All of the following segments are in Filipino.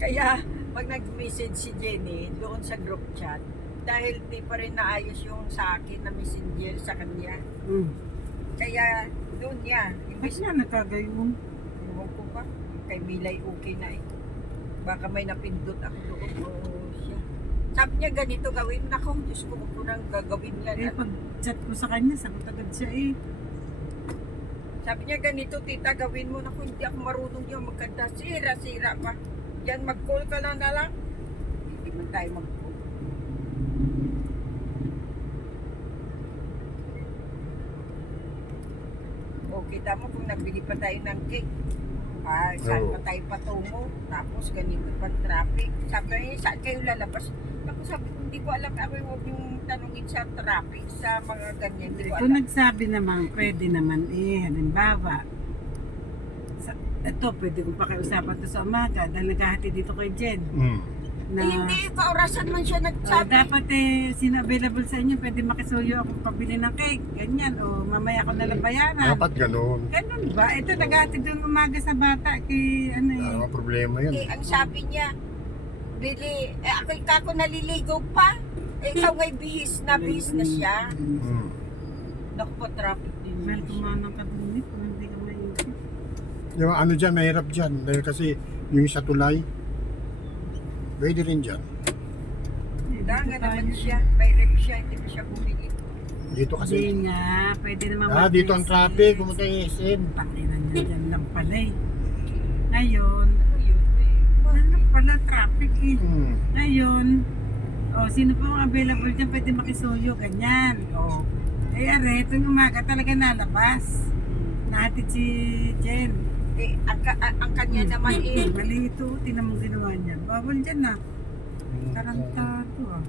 Kaya pag nag-message si Jenny doon sa group chat, dahil di pa rin naayos yung sa akin na messenger sa kanya. Kaya doon niya, Ba't imbis nga nagkagayon? ewan ko pa, kay Milay okay na eh. Baka may napindot ako doon o siya. Sabi niya ganito gawin, nako, Diyos ko, huwag ko nang gagawin yan. Eh, pag chat ko sa kanya, sagot agad siya eh. Sabi niya ganito, tita, gawin mo. Naku, hindi ako marunong yung magkanta. Sira-sira pa. Yan, mag-call ka lang na lang. Hindi man tayo mag-call. O, kita mo kung nagbili pa tayo ng cake. Saan Oo. pa tayo patungo? Tapos ganito pang traffic. Sabi niya, saan kayo lalabas? Ako sabi ko, hindi ko alam. Ako huwag yung tanungin sa traffic, sa mga ganyan. Hindi ko Kung alam. nagsabi naman, pwede naman eh, halimbawa, ito, pwede kong pakiusapan to sa umaga dahil naghahati dito kay Jen. Na, Hindi, kaorasan man siya nagsabi. dapat eh, sino available sa inyo, pwede makisuyo akong pabili ng cake, ganyan, o mamaya ko nalang bayaran. Dapat ganun. Ganun ba? Ito, naghahati doon umaga sa bata, kay ano eh. Mga problema yan. Ang sabi niya, Bili, ako naliligo pa. Ikaw ngay bihis na siya. Naku po, traffic din Well, yun. kumanang ka dun eh, kung hindi ka maingit. Yung ano dyan, mahirap dyan. Dahil kasi yung sa tulay, pwede rin dyan. Danga naman siya, may rep siya, hindi pa siya bumili. Dito Kasi kasi, nga, pwede naman dito ang traffic, pumunta yung SM. Pakinan niya dyan lang pala eh. Ngayon, Ano yun? ano pala traffic eh. Hmm. Ngayon, sino po ang available dyan, pwede makisuyo, ganyan. Eh, are, itong umaga talaga nalabas. Nahatid si Jen. Ang kanya naman Mali ito, tinan mo ginawa niya. Bawal dyan na. Tarantado ah.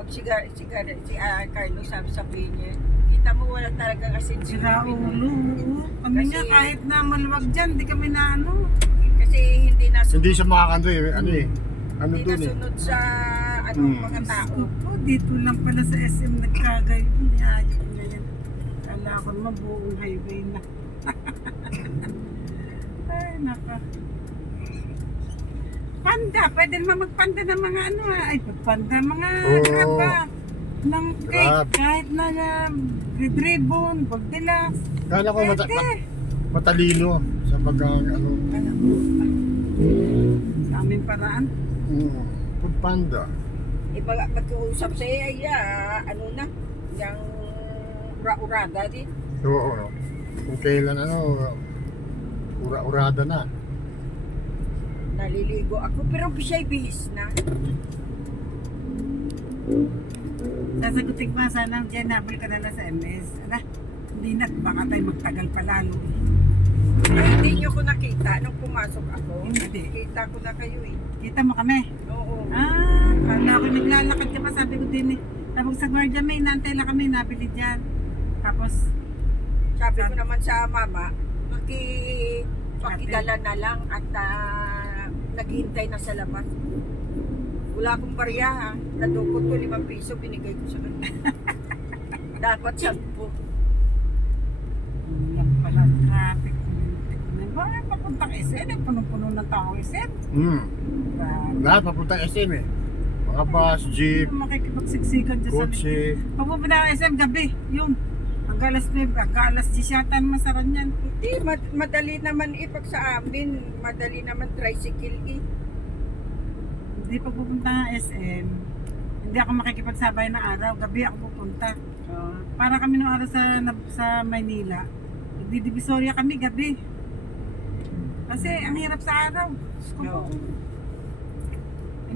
Pag si Carlo sabi niya, kita mo wala talagang asin si Sira ulo. Oo. Kami Kasi- nga kahit na maluwag dyan, di kami na ano. Kasi hindi nasunod, Hindi siya makakando eh. Ano eh. Ano hindi dun eh. nasunod sa mga tao. Opo, dito lang pala sa SM nagkagayon. Niyayap niya yan. Kala ko naman buong highway na. Ay, naka. Panda, pwede naman magpanda ng mga ano ha. Ay, pagpanda, mga Oo. grab ba? Ng cake, Grab. kahit na red ribbon, Goldilocks. Kala ko Pwede. matalino sa ano. Sa aming paraan. Food Panda. Mag-uusap sa iya, ano na, yung urada din. Oo. Kung kailan urada na. Naliligo ako, pero siya'y bihis na. Sasagutin ko nga sana ang Jen, habol ka na lang sa MS. Ala, hindi na, baka tayo magtagal pa lalo. Ay, hindi niyo ko nakita nung pumasok ako. Hindi. Kita ko na kayo eh. Kita mo kami. Oo. Kala ko naglalakad ka pa, sabi ko din eh. Tapos sa Guardia May, nantay lang kami, nabili dyan. Tapos, Sabi ko naman sa mama, pakidala na lang at naghihintay na sa labas. Wala akong barya ha. Nadukot ko 5 piso, binigay ko sa kanya. Dapat 10. yan pala, traffic. Bakit papuntang SM? Punong-puno ng tao SM. Lahat papuntang SM eh. Mga bus, jeep, Makikipagsiksikan dyan sa kotse. Pag pupunta ng SM gabi, yun. Hanggang alas 9, hanggang alas 10 yata naman saran yan. Hindi, madali naman pag sa amin. Madali naman tricycle Hindi pag pupunta ng SM, hindi ako makikipagsabay ng araw. Gabi ako pupunta. Para kami nung araw sa Maynila. Nagdidivisoria kami gabi. Kasi ang hirap sa araw. Oo.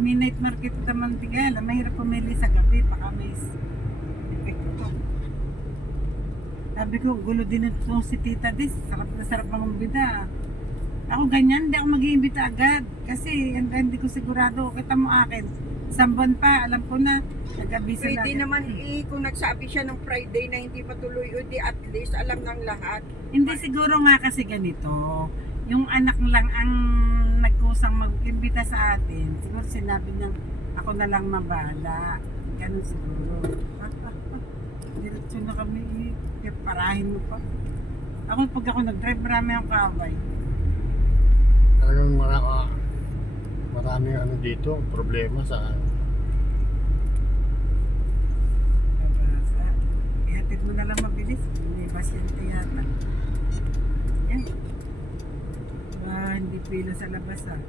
May night market naman tigala. Mahirap pumili sa gabi. Baka may epekto. Sabi ko, gulo din ito si Tita Dis. Sarap na sarap ng umbida. Ako ganyan, hindi ako mag-iimbita agad. Kasi hindi ko sigurado. Kita mo akin. Isang buwan pa, alam ko na. Nag-abisa na. Pwede naman kung nagsabi siya ng Friday na hindi patuloy o di at least alam ng lahat. Hindi siguro nga kasi ganito. Yung anak lang ang nagkusang mag-imbita sa atin. Siguro sinabi niyang ako na lang mabala. Ganun siguro. Diretso na kami. Parahin mo pa. Ako pag ako nag-drive, marami akong kaaway. Talagang Maraming ano dito, problema sa Nabasa. Ihatid mo na lang mabilis. May pasyente yata. Yan. Hindi pila sa labas ah.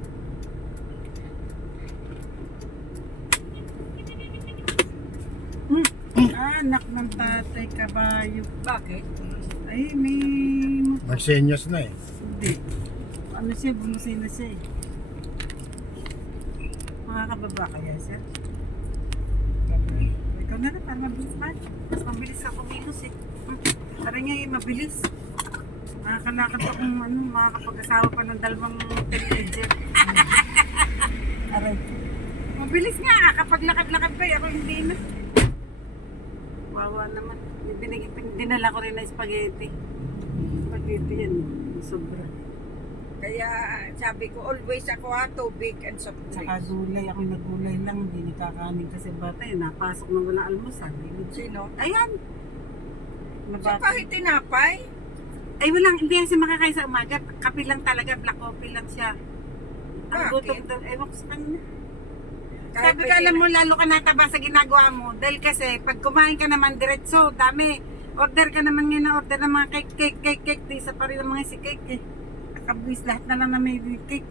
Anak ng tatay kabayo. Bakit? Ay, may... magsenyas na eh. Hindi. Ano siya, bumusay na siya eh. Makakababa kaya siya? Ikaw na rin, para mabilis pa. Mas mabilis ako kumilos eh. Parang nga yung mabilis. Makakalakad akong ano, makakapag-asawa pa ng dalawang teenager. Aray. Mabilis nga, kapag lakad-lakad pa ako hindi na. Wawa naman. Dinala ko rin na spaghetti. Spaghetti yan. Sobra. Kaya sabi ko, always ako tubig and soft Saka drinks. gulay. Ako nagulay lang. Hindi nakakanin kasi bata eh. Napasok na wala almusal. Sino? Ayan. So kahit tinapay, Ay walang, hindi yan siya makakain sa umaga. Kape lang talaga, black coffee lang siya. Ang Bakit? gutom daw, ewan ko sa kanya. kahit Sabi ko, alam mo, lalo ka nataba sa ginagawa mo. Dahil kasi, pag kumain ka naman diretso, dami. Order ka naman ngayon na order ng mga cake. Di isa pa rin ang mga si cake eh. Nakabuis lahat na lang na may cake.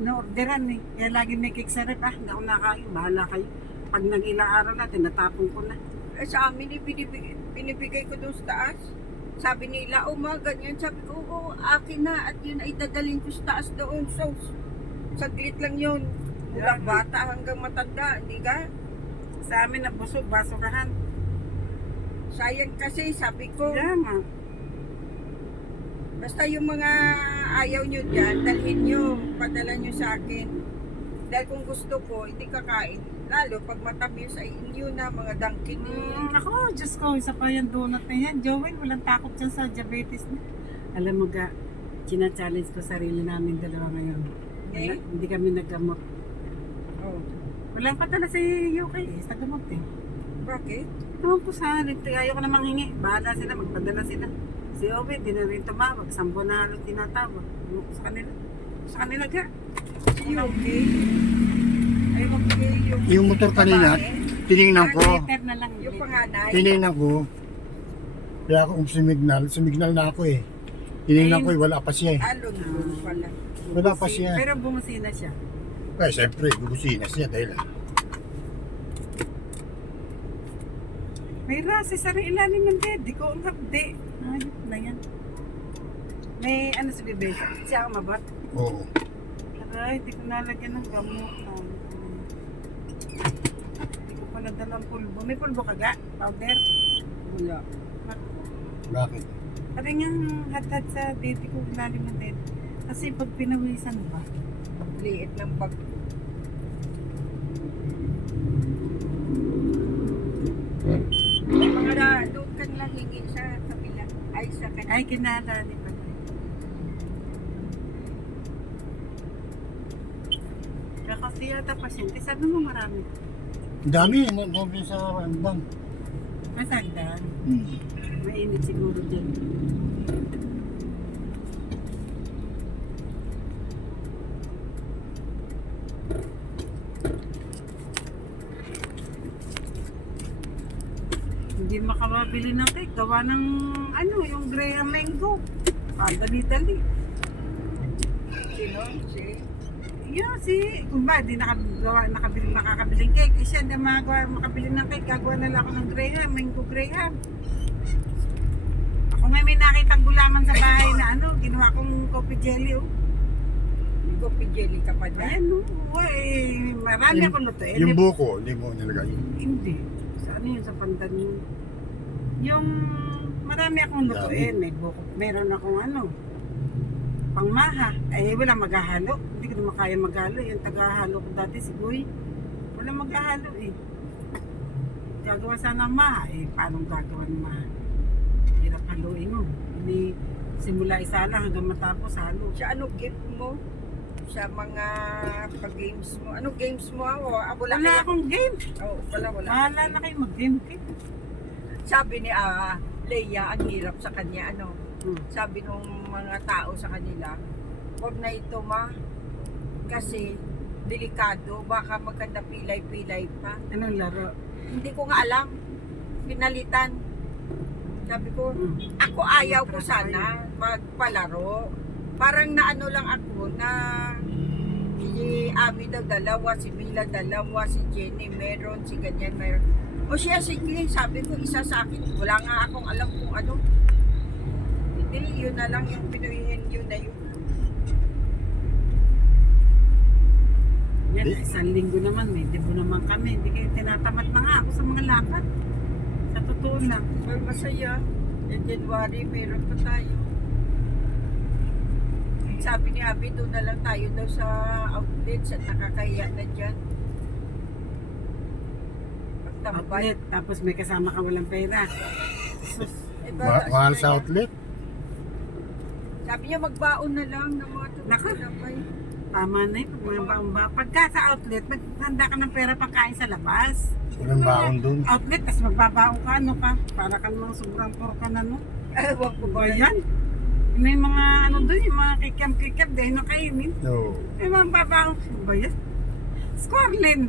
Ino-orderan eh. Kaya lagi may cake sa rep. Hindi ako nakain. Bahala kayo. Pag nag-ilang araw na, tinatapon ko na. sa amin, binibigay ko doon sa taas. Sabi nila, ganyan. Sabi ko, akin na. At yun ay dadalhin ko sa taas doon. So, saglit lang yun. Mula Yeah. bata hanggang matanda. Hindi ka? Sa amin na busog, basurahan. Sayang kasi, sabi ko. Kaya nga. Basta yung mga ayaw nyo dyan, dalhin nyo. Padala nyo sa akin. Dahil kung gusto ko, hindi kakain. Lalo pag matamis ay inyo na, mga Dunkin. Ako, Diyos ko, isa pa yung donut na yan. Joel, walang takot dyan sa diabetes na. Alam mo ga, china-challenge ko sarili namin dalawa ngayon. Hindi kami naggamot. Oh. Walang padala si UK eh, sa gamot eh. Bakit? Ewan ko sa ayaw ko na manghingi. Bahala sila, magpadala sila. Si Owe, di na rin tumawag. 10 buwan na halos tinatawag. Ewan ko sa kanila. Sa kanila ga. Okay. Ay, okay. Yung motor kanina, tiningnan ko. Later na lang. Yung later. panganay. Tiningnan ko. Kaya ako sumignal na ako eh. Tiningnan ko eh, wala pa siya eh. Alon doon pala. Wala pa siya. Pero bumusina siya. Kaya siyempre, bubusina siya dahil May rasi sa rin ilalim ng bed. Di ko ang hapde. Ayop na yan. May ano sa bibig. Siya ang mabat. oo. Aray, di ko nalagyan ng gamot. Di ko pala dalang pulbo. May pulbo ka ga? Powder? Wala. Bakit? Parang yung hatad sa dede ko ilalim ng bed. Kasi pag pinawisan ba? Liit ng bag. May mga doon ka nilang hingi sa kabila. Ay, sa kanila. Ay, kinala ni Pag. Kasi yata pasyente. Sabi mo marami. Ang dami, nandun sa randang. Masagdan. Hmm. Mainit siguro dyan. Hindi makababili ng cake. Gawa ng ano, yung Graham Mango. Dali-dali. Sino? Si? Yeah, kung ba, di makakabiling cake. Eh siya, hindi makabili ng cake. Gagawa na lang ako ng Graham, Mango Graham. Ako nga may nakitang gulaman sa bahay na ano, ginawa kong coffee jelly. Oh. Coffee jelly ka pa dyan? Ayan, no. Eh, marami akong lutuin. Yung buko, hindi mo nilagay. Hindi. Sa ano yun, sa pandan yun. Yung marami akong lutuin. May buko. Meron akong ano, pangmaha. Eh, wala maghahalo. Hindi ko naman kaya maghalo. Yung tagahalo ko dati si Boy. Wala maghahalo eh. Gagawa sana ng maha. Eh, paano gagawa ng maha? Hirap haluin mo. Hindi, simula isa lang hanggang matapos halo. Sa ano gift mo? Sa mga pag-games mo? Ano games mo? Wala Wala kaya- akong game. Oh, wala. Bahala na kayo mag-game. Sabi ni Leia, ang hirap sa kanya, ano? Hmm. Sabi nung mga tao sa kanila, huwag na ito Kasi delikado, baka magkanda pilay-pilay pa. Anong laro? Hindi ko nga alam. Pinalitan. Sabi ko, ako ayaw ko sana magpalaro. Parang naano lang ako na si Ami daw dalawa, si Mila dalawa, si Jenny meron, si ganyan meron. O siya, sige, sabi ko isa sa akin. Wala nga akong alam kung ano. Hindi, yun na lang yung pinuhin yun na yun. Yan, Di- isang linggo naman, may debo naman kami. Hindi kayo tinatamad na nga ako sa mga lakad. Sa totoo lang. Well, masaya. In January, meron pa tayo. Sabi ni Abby, doon na lang tayo daw sa outlets at nakakahiya na dyan. Pagtambay. Outlet, tapos may kasama ka walang pera. Sus, Eh, baka- Mahal sa outlet. Sabi niya, magbaon na lang ng mga Naka. tinapay. tama na yun. Pag mga baong ba. Pagka sa outlet, maghanda ka ng pera pangkain sa labas. Walang baon dun. Outlet, tapos magbabaon ka, ano ka? Para ka namang sobrang porka na, no? Ewan ko ba O yan? yan. May mga ano doon, yung mga kikiam-kikiam dahil nakainin. No. May mga babaong. Ano ba yan? Squarlin.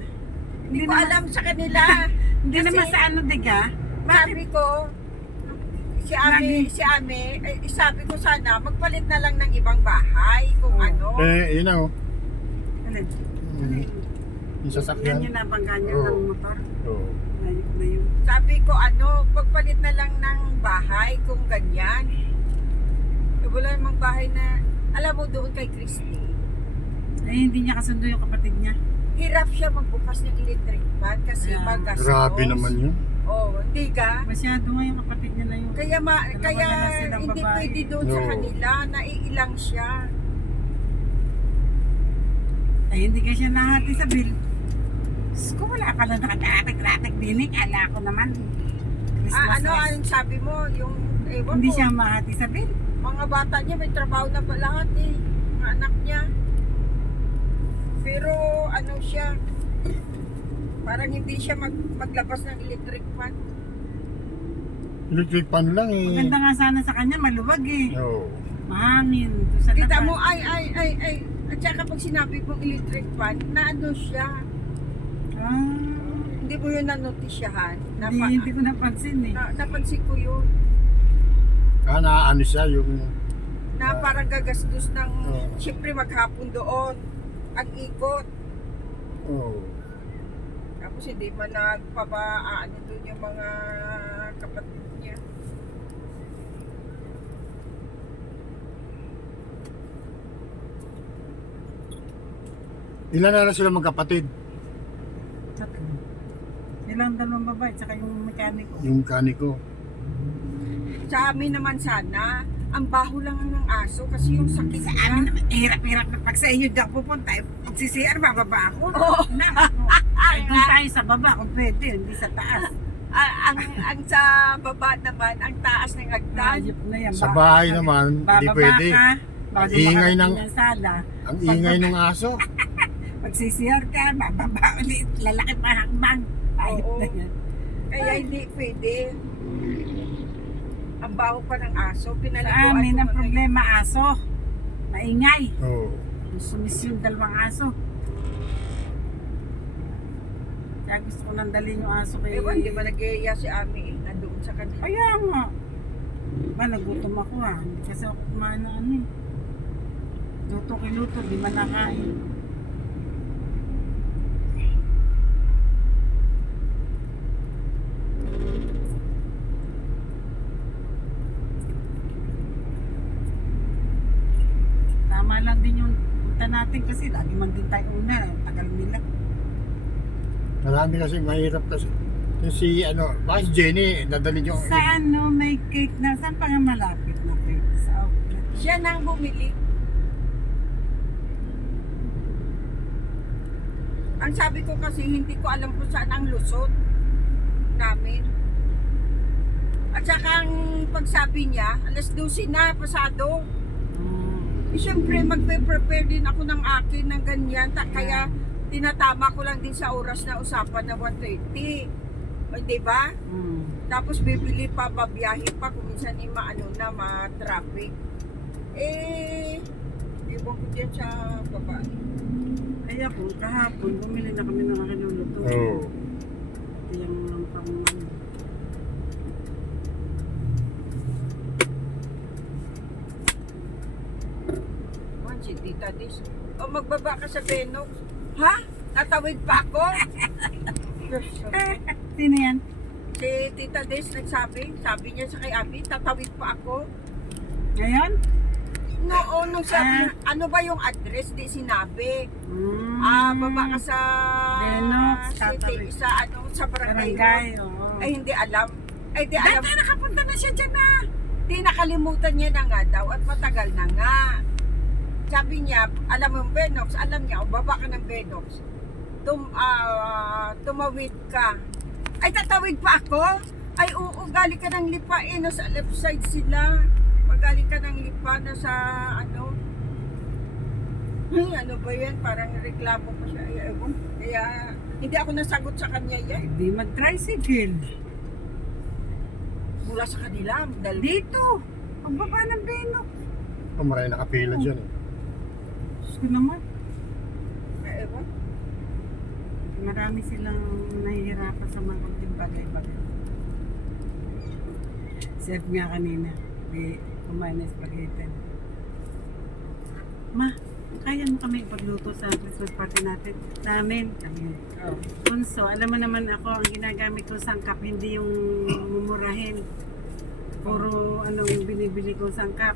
Hindi ko alam sa kanila. Hindi Kasi- naman sa ano, diga. Sabi ko, sabi ko sana, magpalit na lang ng ibang bahay kung Oh. ano. Yun na oh. Alin? Mm. Yung Yan sasakyan. yung nabangga niya Oo. ng motor. Oo. Ayun na yun. Sabi ko, pagpalit na lang ng bahay kung ganyan. Eh, wala namang bahay na, alam mo doon kay Christy, Ay, hindi niya kasundo yung kapatid niya. hirap siya magbukas ng electric fan kasi Yeah. magastos. Grabe naman yun. Oh, hindi ka? Masyado nga yung kapatid niya na yun. Kaya Dalawa kaya na lang silang hindi babae. pwede doon sa No. kanila, naiilang siya. Ay, hindi ka siya nahati sa bill. Diyos ko, wala pala nakadatik-ratik dinig. Ala ko naman. Christmas rice. Anong sabi mo, yung, ewan Hindi ko, siya mahati sa bill. mga bata niya may trabaho na pa lahat eh, mga anak niya. Pero ano siya, parang hindi siya maglabas ng electric fan. Electric pan lang eh. Maganda nga sana sa kanya, maluwag eh. Oo. Mahangin. Doon sa Kita labas. mo, ay. At saka pag sinabi mong electric fan, na ano siya, Ah, hindi mo yun nanotisyahan. hindi ko napansin eh. Napansin ko yun, Naano siya yung... na parang gagastos ng, Oo. siyempre maghapon doon, ang ikot. Oo. Tapos hindi man nagpapaano doon yung mga kapatid niya. Ilan na lang sila magkapatid? Tatlo. Silang dalawang babae, tsaka yung mekaniko. Yung kaniko. Sa amin naman sana, ang baho lang ng aso kasi yung sakit Sa niya. amin naman, hirap-hirap na pag sa iyo daw pupunta, pag si CR, bababa ako. Oo. Ay, doon tayo sa baba kung pwede, hindi sa taas. ang sa baba naman, ang taas ng hagdan. Ayop na yan. Sa bahay naman, hindi bababa pwede. ka, bago Ang ingay makarating ng- ng sala. Ang ingay ng aso. Pag si CR ka, bababa ulit, lalaki pa hakbang. Ayop Oo. na yan. Kaya hindi pwede. Ang baho pa ng aso. Sa Pinaliguan amin ko ang na problema, aso. Maingay. Oo. Sumis yung dalawang aso. Kaya gusto ko nang dalhin yung aso kay... Ewan, di ba nag-iaya si Ami nandoon sa kanila? Kaya nga. Ba, nagutom ako ha. Hindi kasi ako kumain ng ano eh. Luto kay luto, di man nakain. Tama lang din yung punta natin kasi lagi man din tayo una. Tagal nila. Marami kasi mahirap kasi. Yung si baka si Jenny, dadalhin yung... Sa ano, may cake na. Saan pa nga malapit na cake? Sa outlet. Siya nang bumili. Ang sabi ko kasi, hindi ko alam kung saan ang lusot namin. At saka ang pagsabi niya, alas 12 na, pasado. Eh, siyempre, magpe-prepare din ako ng akin ng ganyan. Kaya, tinatama ko lang din sa oras na usapan na 1:30. O, diba? Tapos, bibili pa, babiyahe pa, kung minsan ni ma-traffic. Eh, ibang ko dyan sa babae. Kaya po, kahapon, bumili na kami ng akinuluto. Oo. Yung pang ano. Man, si Tita Dis. O magbaba ka sa Benox. Ha? Natawid pa ako? Diyos ko. Sino yan? Si Tita Des sabi niya sa kay Abby, tatawid pa ako. Ngayon? Noon, nung sabi, ano ba yung address, di sinabi. Baba ka sa Benox, city, tatawid. sa barangay. Barangay, hall. oo. Ay, hindi alam. Ay, di alam. Dati nakapunta na siya dyan na. Di nakalimutan niya na nga daw at matagal na nga. Sabi niya, alam mo yung Benox, alam niya, o baba ka ng Benox. Tumawid ka. Ay, tatawid pa ako? Ay, oo, galing ka ng Lipa eh, nasa left side sila. Magaling ka ng Lipa, nasa ano. Ano ba yan? Parang reklamo pa siya. Ay, ewan. Kaya, hindi ako nasagot sa kanya yan. Hindi mag-tricycle. Mula sa kanila, dahil Dito. Ang baba ng Benox. Maraming nakapila dyan eh. Diyos ko naman. ewan. Marami silang nahihirapan sa mga kunting bagay-bagay. Chef nga kanina, di kumain na spaghetti. Ma, kaya mo kami ipagluto sa Christmas party natin? Namin, kami. Oh. Punso, alam mo naman ako, ang ginagamit ko sangkap, hindi yung mumurahin. Puro anong binibili ko sangkap.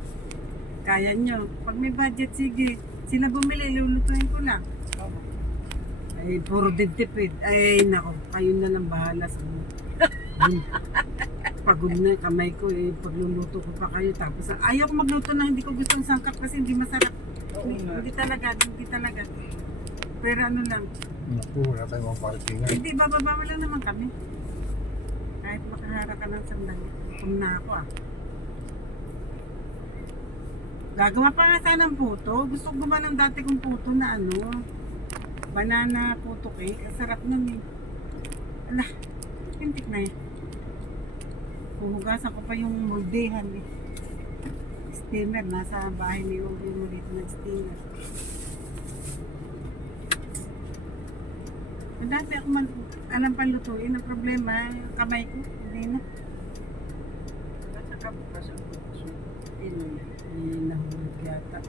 Kaya nyo. Pag may budget, sige. Sila bumili, lulutuin ko lang. Ay, puro din tipid. Ay, nako, kayo na lang bahala sa mga. Pagod na yung kamay ko eh, pagluluto ko pa kayo. Tapos, ayaw ko magluto na hindi ko gustong sangkap kasi hindi masarap. Oo nga. Hindi talaga. Pero ano lang, Naku, wala tayong mga parkingan. hindi, bababa mo lang naman kami. Kahit makahara ka ng sandali. Kung na ako ah. Gagawa pa nga tayo ng puto. Gusto ko gumawa ng dati kong puto na ano, banana puto cake. Ang sarap nun eh. Ala, pintik na yan. Huhugasan ko pa yung moldehan eh. Steamer, nasa bahay ni Ubi mo dito ng steamer. Dati ako alam pa lutuin. Ang problema, yung kamay ko, hindi na. Nasa kabukas ang puso. Nahulog yata.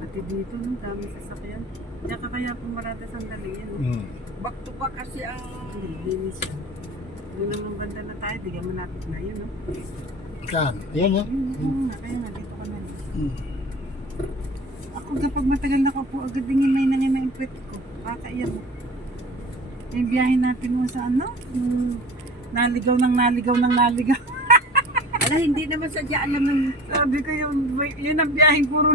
Pati dito, no, dami sasakyan. Diyan ka kaya pumarada sandali yan. No? Back to back kasi ang... Hindi, linis yan. Doon naman banda na tayo, di ka malapit na yun. No? Saan? Ayan yan. Oo nga, kaya nga, dito ka na. Ako kapag matagal na po, agad ngimay na ngimay ang pwet ko. Kakaiyak mo. Yung biyahe natin mo sa ano? Naligaw. Ala, hindi naman sadya alam ng Sabi ko yun ang biyaheng puro